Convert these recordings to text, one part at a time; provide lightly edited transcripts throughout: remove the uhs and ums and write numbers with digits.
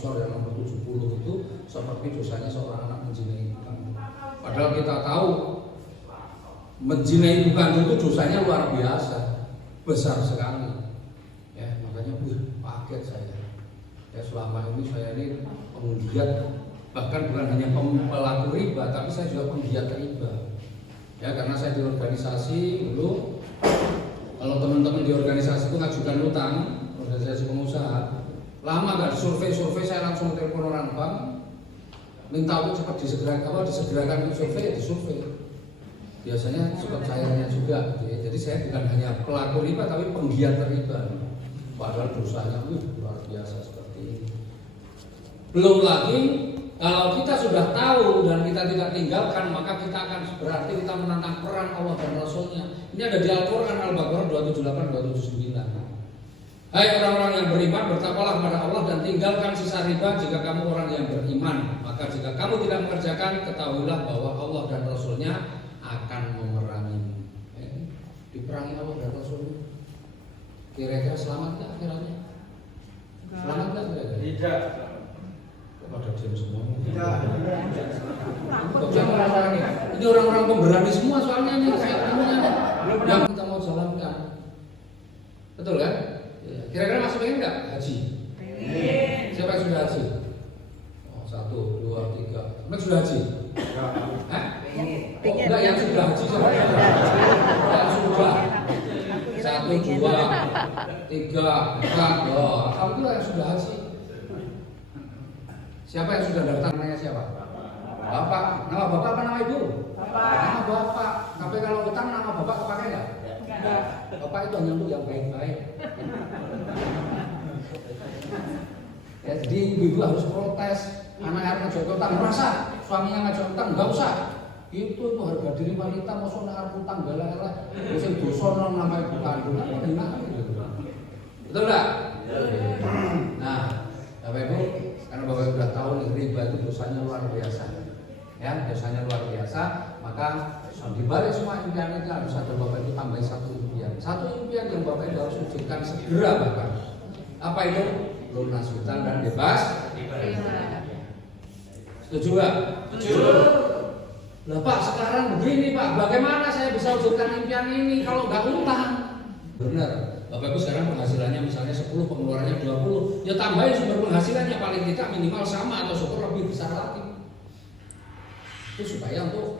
Isra yang nomor 70 itu seperti dosanya seorang anak menzinai ibu kandung. Padahal kita tahu menzinai ibu kandung itu dosanya luar biasa, besar sekali. Ya, makanya kaget saya. Ya, selama ini saya ini penggiat, bahkan bukan hanya pelaku riba, tapi saya juga penggiat riba. Ya, karena saya di organisasi dulu, kalau teman-teman di organisasi itu ngajukan utang, organisasi pengusaha, lama nggak survei saya langsung telepon orang bank, minta aku cepat disegerakan survei, ya disurvei. Biasanya cepat cairnya juga. Jadi saya bukan hanya pelaku riba, tapi penggiat riba. Padahal dosanya luar biasa seperti ini. Belum lagi kalau kita sudah tahu dan kita tidak tinggalkan, maka kita akan berarti kita menantang peran Allah dan Rasulnya. Ini ada di Al-Quran Al-Baqarah 278-279. Hai orang-orang yang beriman, bertakwalah kepada Allah dan tinggalkan sisa riba jika kamu orang yang beriman. Maka jika kamu tidak mengerjakan, ketahuilah bahwa Allah dan Rasulnya akan memerangimu. Diperangi Allah dan Rasulnya. Kira-kira selamat nggak akhirnya? Selamat nggak kira-kira? Tidak. Pada diam semua. Tidak. Ini orang-orang pemberani semua soalnya nih, saya yang kita mau jalankan. Betul kan? Kira-kira masih pengen nggak haji? Pengen. Siapa yang sudah haji? Oh, 1, 2, 3. Siapa yang sudah haji? Hah? Oh, enggak, yang sudah haji siapa? Yang sudah. 1, 2, 3, 4. Oh, alhamdulillah yang sudah haji. Siapa yang sudah daftar, namanya siapa? Bapak. Nama bapak apa nama ibu? Bapak. Nama bapak. Tapi kalau utang nama bapak kepake nggak? Enggak. Bapak itu hanya untuk yang baik-baik. Ya, jadi ibu harus protes. Anak harus ngajak utang, merasa suaminya ngajak utang, nggak usah. Itu harga diri wanita, masuk nak utang galah-galah. Bisa dosa nama ibu kandung. Gimana gitu? Betul nggak? Nah, Bapak Ibu, karena Bapak Ibu sudah tahu nih riba itu dosanya luar biasa. Ya, dosanya luar biasa, maka di balik semua impian itu harus ada Bapak Ibu tambahin satu impian. Satu impian yang Bapak Ibu harus wujudkan segera bahkan. Apa itu? Lunas hutang dan bebas riba. Setuju nggak? Setuju. Lah Pak, sekarang begini Pak, bagaimana saya bisa wujudkan impian ini kalau nggak utang? Benar. Bapak Ibu sekarang penghasilannya misalnya 10, pengeluarannya 20, ya tambahin sumber penghasilannya paling tidak minimal sama atau syukur lebih besar lagi. Itu supaya untuk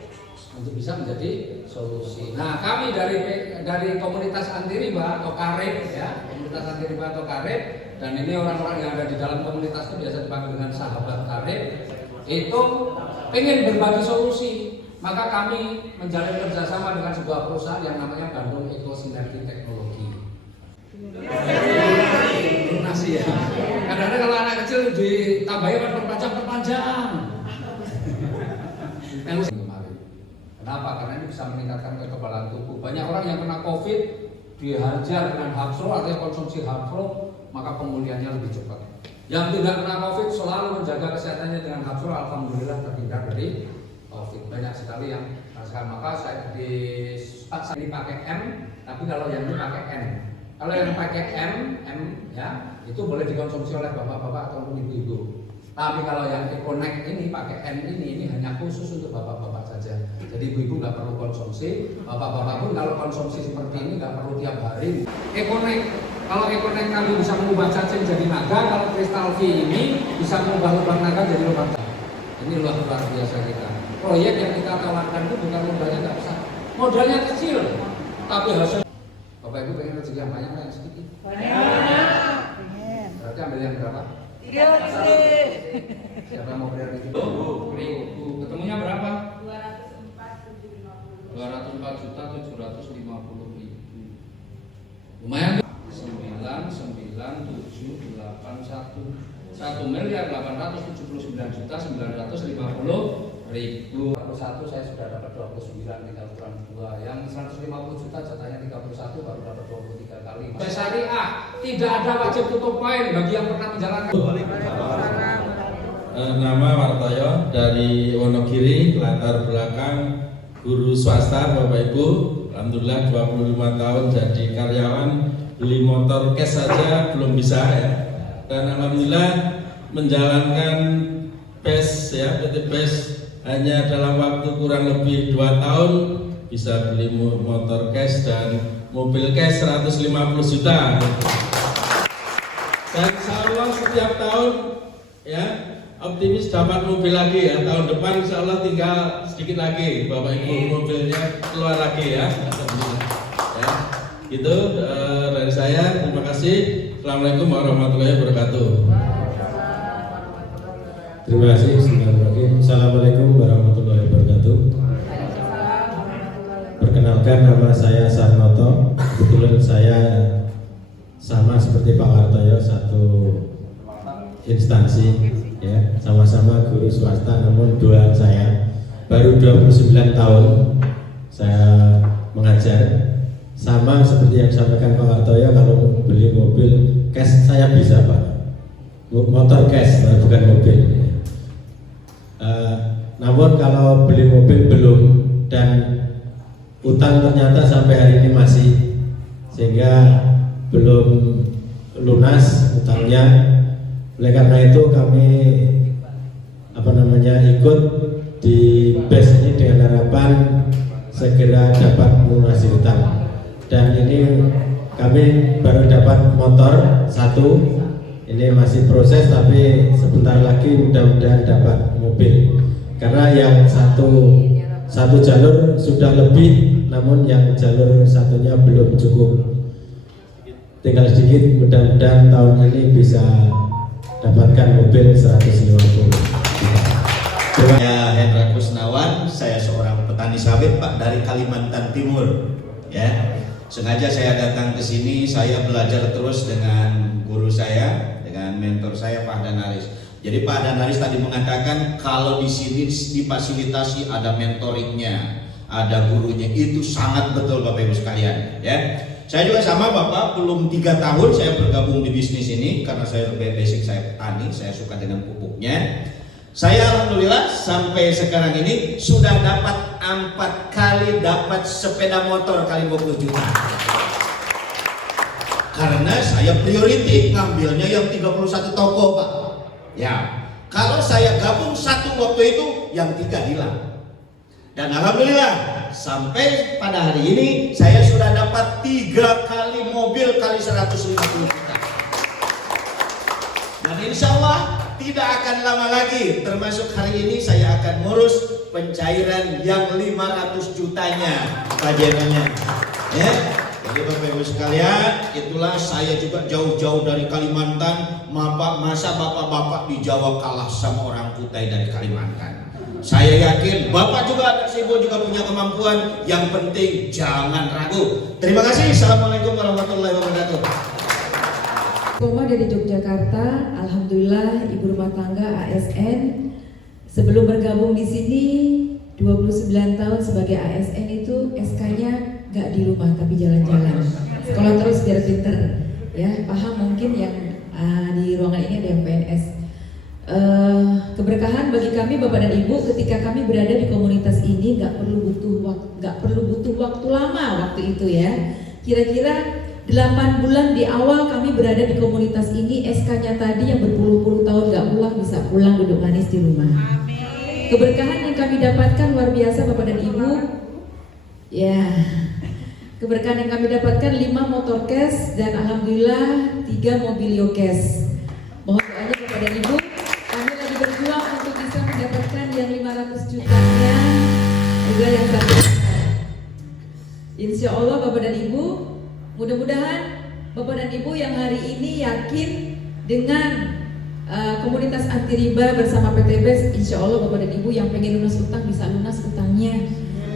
bisa menjadi solusi. Nah, kami dari komunitas anti riba atau Karib ya, komunitas anti riba atau Karib, dan ini orang-orang yang ada di dalam komunitas itu biasa dipanggil dengan sahabat Karib, itu pengen berbagi solusi. Maka kami menjalin kerjasama dengan sebuah perusahaan yang namanya Bandung Eco Sinergi Teknologi. Nasi ya. Kadang-kadang kalau anak kecil ditambahin perpanjang. Kemarin. Kenapa? Karena ini bisa meningkatkan kekebalan tubuh. Banyak orang yang kena COVID dihajar dengan hapsro atau konsumsi hapsro, maka pemulihannya lebih cepat. Yang tidak kena COVID selalu menjaga kesehatannya dengan hapsro, alhamdulillah terhindar dari COVID. Banyak sekali yang sekarang, maka saya ini pakai M, tapi kalau yang ini pakai N. Kalau yang pakai M ya, itu boleh dikonsumsi oleh bapak-bapak ataupun ibu-ibu. Tapi kalau yang Econex ini pakai N ini hanya khusus untuk bapak-bapak saja. Jadi ibu-ibu nggak perlu konsumsi, bapak-bapak pun kalau konsumsi seperti ini nggak perlu tiap hari. Econex, kalau Econex kami bisa mengubah cacing jadi naga, kalau Kristal V ini bisa mengubah lubang naga jadi lubang cacing. Ini luar biasa kita. Proyek yang kita tawarkan itu bukan modalnya nggak besar, modalnya kecil, tapi hasil. Bapak Ibu pengen rezeki yang banyak yang sedikit? Banyak. Berarti ambil yang berapa? 3. Siapa yang mau bayar itu? Ketemunya berapa? 204.750.000. Lumayan. 99781 1.879.950.000. 1 saya sudah dapat 29, tinggal kurang 2. Yang 150 juta jatahnya 31, baru dapat 23 kali. Syariah tidak ada wajib tutup poin bagi yang pernah menjalankan. Nama Wartoyo dari Wonogiri, latar belakang guru swasta Bapak Ibu. Alhamdulillah 25 tahun jadi karyawan, beli motor cash saja belum bisa ya. Dan alhamdulillah menjalankan PES ya, PT PES hanya dalam waktu kurang lebih 2 tahun bisa beli motor cash dan mobil cash 150 juta. Dan insya Allah setiap tahun ya optimis dapat mobil lagi ya. Tahun depan insya Allah tinggal sedikit lagi Bapak Ibu mobilnya keluar lagi ya. Ya itu dari saya, terima kasih. Assalamualaikum warahmatullahi wabarakatuh. Terima kasih. Assalamualaikum warahmatullahi wabarakatuh. Perkenalkan, nama saya Sarnoto. Kebetulan saya sama seperti Pak Wartoyo, satu instansi ya, sama-sama guru swasta, namun dua saya baru 29 tahun saya mengajar. Sama seperti yang disampaikan Pak Wartoyo, kalau beli mobil cash saya bisa Pak, motor cash bukan mobil. Namun kalau beli mobil belum, dan utang ternyata sampai hari ini masih, sehingga belum lunas utangnya. Oleh karena itu kami ikut di BES ini dengan harapan segera dapat melunasi utang. Dan ini kami baru dapat motor 1, ini masih proses, tapi sebentar lagi mudah-mudahan dapat mobil. Karena yang satu jalur sudah lebih, namun yang jalur satunya belum cukup, tinggal sedikit. Mudah-mudahan tahun ini bisa dapatkan mobil 150. Saya Hendra Kusnawan, saya seorang petani sawit Pak dari Kalimantan Timur. Ya, sengaja saya datang ke sini, saya belajar terus dengan guru saya, dengan mentor saya Pak Danaris. Jadi Pak Danaris tadi mengatakan kalau di sini difasilitasi ada mentoringnya, ada gurunya, itu sangat betul Bapak Ibu sekalian. Ya, saya juga sama Bapak, belum 3 tahun saya bergabung di bisnis ini karena saya lebih basic, saya petani, saya suka dengan pupuknya. Saya alhamdulillah sampai sekarang ini sudah dapat 4 kali dapat sepeda motor kali 20 juta. Karena saya priority ngambilnya yang 31 toko Pak. Ya, kalau saya gabung 1 waktu itu yang 3 hilang. Dan alhamdulillah sampai pada hari ini saya sudah dapat 3 kali mobil kali 150 juta. Dan insya Allah tidak akan lama lagi, termasuk hari ini saya akan ngurus pencairan yang 500 jutanya kajiannya. Ya, jadi Bapak Ibu sekalian, itulah saya juga jauh-jauh dari Kalimantan. Masa bapak-bapak di Jawa kalah sama orang Kutai dari Kalimantan. Saya yakin Bapak juga, anak Ibu juga punya kemampuan. Yang penting jangan ragu. Terima kasih. Assalamualaikum warahmatullahi wabarakatuh. Koma dari Yogyakarta, alhamdulillah ibu rumah tangga ASN. Sebelum bergabung di sini 29 tahun sebagai ASN itu SK-nya nggak di rumah tapi jalan-jalan. Sekolah terus biar pinter, ya paham mungkin yang di ruangan ini ada yang PNS. Keberkahan bagi kami Bapak dan Ibu ketika kami berada di komunitas ini nggak perlu butuh waktu lama waktu itu ya. Kira-kira 8 bulan di awal kami berada di komunitas ini, SK-nya tadi yang berpuluh-puluh tahun gak pulang bisa pulang duduk manis di rumah. Keberkahan yang kami dapatkan luar biasa Bapak dan Ibu. Ya, keberkahan yang kami dapatkan 5 motor cash dan alhamdulillah 3 mobilio cash. Mohon doanya Bapak dan Ibu, kami lagi berjuang untuk bisa mendapatkan yang 500 jutanya juga yang satu. Insya Allah Bapak dan Ibu, mudah-mudahan Bapak dan Ibu yang hari ini yakin dengan komunitas anti riba bersama PT BES, insya Allah Bapak dan Ibu yang pengen lunas utang bisa lunas utangnya.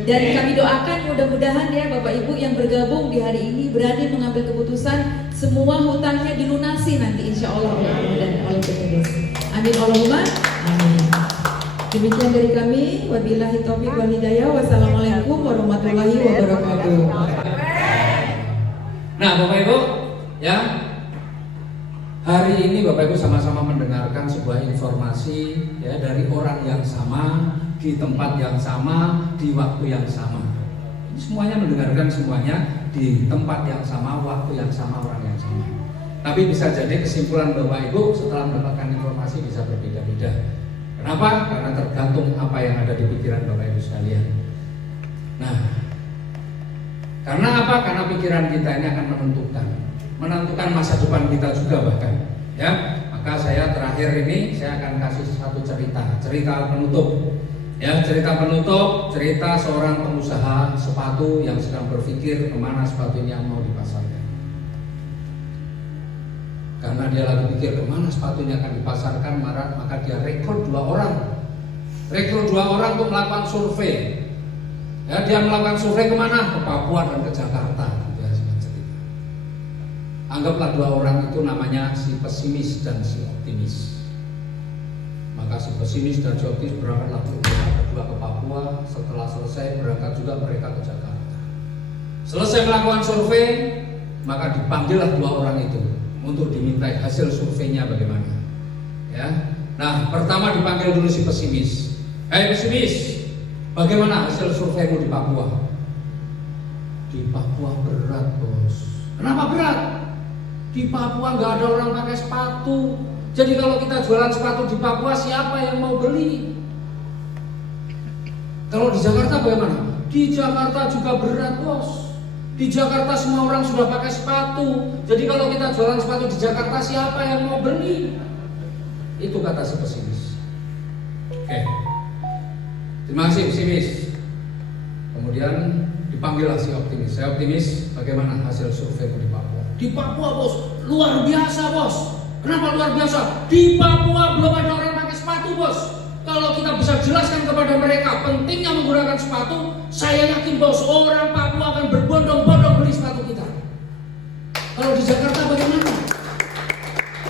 Dan kami doakan mudah-mudahan ya Bapak Ibu yang bergabung di hari ini berani mengambil keputusan semua hutangnya dilunasi nanti insya Allah oleh Allah dan oleh PT BES. Amin Allahumma amin. Demikian dari kami. Wabillahi taufiq wal hidayah. Wassalamualaikum warahmatullahi wabarakatuh. Nah Bapak Ibu, ya hari ini Bapak Ibu sama-sama mendengarkan sebuah informasi ya dari orang yang sama, di tempat yang sama, di waktu yang sama. Semuanya mendengarkan semuanya di tempat yang sama, waktu yang sama, orang yang sama. Tapi bisa jadi kesimpulan Bapak Ibu setelah mendapatkan informasi bisa berbeda-beda. Kenapa? Karena tergantung apa yang ada di pikiran Bapak Ibu sekalian. Nah, karena apa? Karena pikiran kita ini akan menentukan masa depan kita juga bahkan. Ya, maka saya terakhir ini saya akan kasih satu cerita penutup. Ya, cerita penutup, cerita seorang pengusaha sepatu yang sedang berpikir kemana sepatu ini yang mau dipasarkan. Karena dia lagi pikir kemana sepatunya akan dipasarkan, maka dia rekrut dua orang untuk melakukan survei. Ya, dia melakukan survei kemana? Ke Papua dan ke Jakarta. Ya, cerita. Anggaplah dua orang itu namanya si pesimis dan si optimis. Maka si pesimis dan si optimis berangkatlah berdua ke Papua. Setelah selesai berangkat juga mereka ke Jakarta. Selesai melakukan survei, maka dipanggillah dua orang itu untuk dimintai hasil surveinya bagaimana. Ya. Nah, pertama dipanggil dulu si pesimis. Pesimis, bagaimana hasil surveimu di Papua? Di Papua berat, bos. Kenapa berat? Di Papua nggak ada orang pakai sepatu. Jadi kalau kita jualan sepatu di Papua, siapa yang mau beli? Kalau di Jakarta bagaimana? Di Jakarta juga berat, bos. Di Jakarta semua orang sudah pakai sepatu. Jadi kalau kita jualan sepatu di Jakarta, siapa yang mau beli? Itu kata si pesimis. Oke. Terima kasih pesimis. Kemudian dipanggillah si optimis. Saya optimis, bagaimana hasil survei di Papua? Di Papua, bos, luar biasa, bos. Kenapa luar biasa? Di Papua belum ada orang pakai sepatu, bos. Kalau kita bisa jelaskan kepada mereka pentingnya menggunakan sepatu, saya yakin bos, orang Papua akan berbondong-bondong beli sepatu kita. Kalau di Jakarta bagaimana?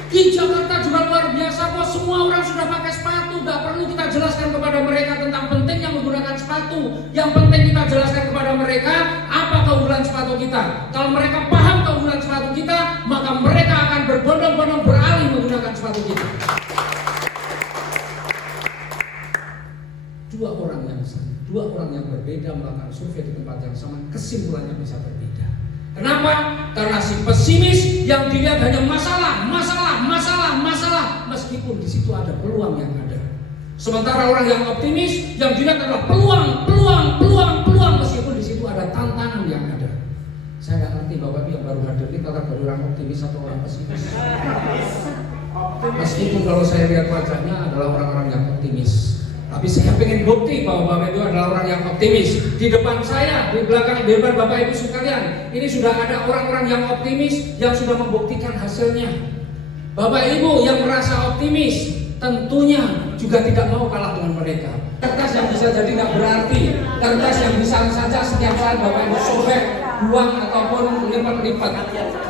Di Jakarta juga luar biasa bos, semua orang sudah pakai sepatu. Gak perlu kita jelaskan kepada mereka tentang pentingnya menggunakan sepatu. Yang penting kita jelaskan kepada mereka apa keunggulan sepatu kita. Kalau mereka paham keunggulan sepatu kita, maka mereka akan berbondong-bondong beralih menggunakan sepatu kita. Dua orang yang berbeda melakukan survei di tempat yang sama, kesimpulannya bisa berbeda. Kenapa? Karena si pesimis yang dilihat hanya masalah, meskipun di situ ada peluang yang ada. Sementara orang yang optimis yang dilihat adalah peluang, meskipun di situ ada tantangan yang ada. Saya nggak ngerti Bapak yang baru hadir ini kata baru orang optimis atau orang pesimis. Meskipun kalau saya lihat wajahnya adalah orang-orang yang optimis. Tapi saya ingin bukti bahwa Bapak Ibu adalah orang yang optimis. Di depan saya, di belakang, di depan Bapak Ibu sekalian, ini sudah ada orang-orang yang optimis yang sudah membuktikan hasilnya. Bapak Ibu yang merasa optimis, tentunya juga tidak mau kalah dengan mereka. Kertas yang bisa jadi nggak berarti, kertas yang bisa saja setiap saat Bapak Ibu sobek, buang ataupun lipat-lipat.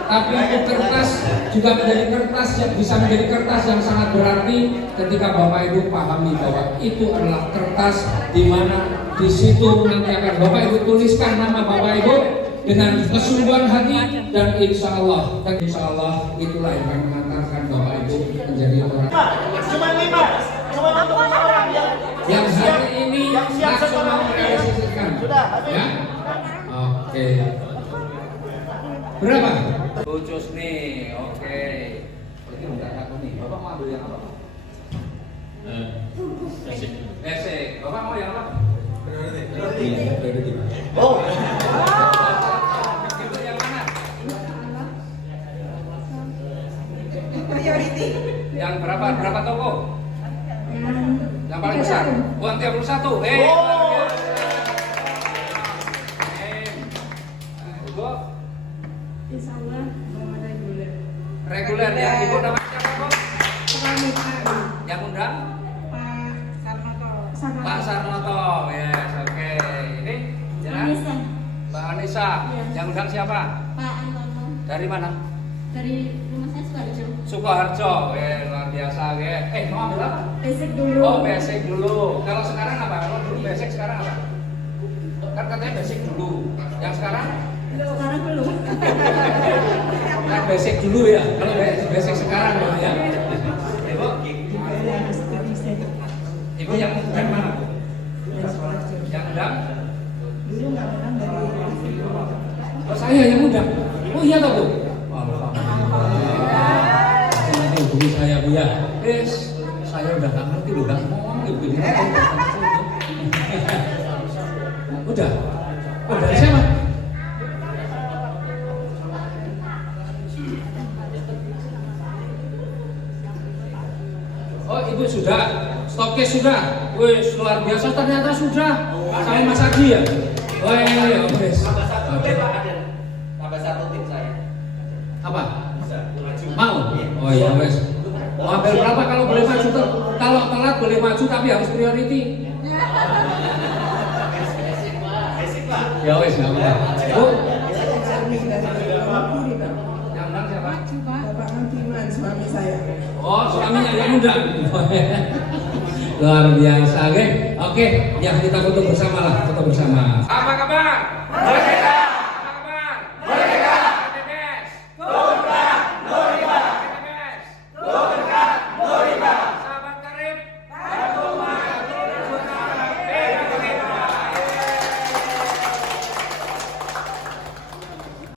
Tapi kertas juga menjadi kertas yang bisa menjadi kertas yang sangat berarti ketika Bapak Ibu pahami bahwa itu adalah kertas di mana di situ nanti akan Bapak Ibu tuliskan nama Bapak Ibu dengan kesungguhan hati dan insya Allah itulah yang akan mengantarkan Bapak Ibu menjadi orang. Cuma 5 orang yang hari ini nasional merealisasikan. Ya? Oke. Berapa? Khusus nih, oke. Berarti enggak takut nih. Bapak mau ambil yang apa? Basic. Bapak mau yang apa? Oh. Itu yang mana? Priority. Yang berapa toko? Yang paling besar. Uang 31. Ibu. Insya Allah mau reguler. Reguler ya. Ibu namanya siapa, Bu? Yang undang? Pak Sarmoto. Yes, oke. Ini jalan? Mbak Anissa. Yang undang siapa? Pak Antono. Dari mana? Dari rumah saya Sukoharjo. Sukoharjo. Luar biasa, mau ambil apa? Basic dulu. Oh, basic dulu. Kalau sekarang apa? Kalau dulu basic, sekarang apa? Kan katanya basic dulu. Yang sekarang? Sekarang belum. Kan basic dulu ya. Kalau basic sekarang ya. Ibu yang undang mana? Yang undang? Dulu nggak undang dari. Oh, saya yang undang. Oh iya toh, Bu. Alhamdulillah. hubungi saya Bu ya. Saya udah gak ngerti loh, gak ngomong gitu. Udah. Oh, dari siapa? Oh, Ibu sudah. Stokis sudah. Wih, luar biasa ternyata sudah. Sama Mas Adi ya? Oh iya, wes. Tambah satu tim saya. Apa? Mau? Oh iya, wes. Mau ambil berapa kalau boleh maju tuh? Kalau telat boleh maju tapi harus priority. Ya wes, nggak apa-apa. Bu, yang undang siapa? Bapak Antiman, suami saya. Oh, suaminya yang undang. Luar biasa, oke? Oke, ya kita foto bersama lah, foto bersama. Apa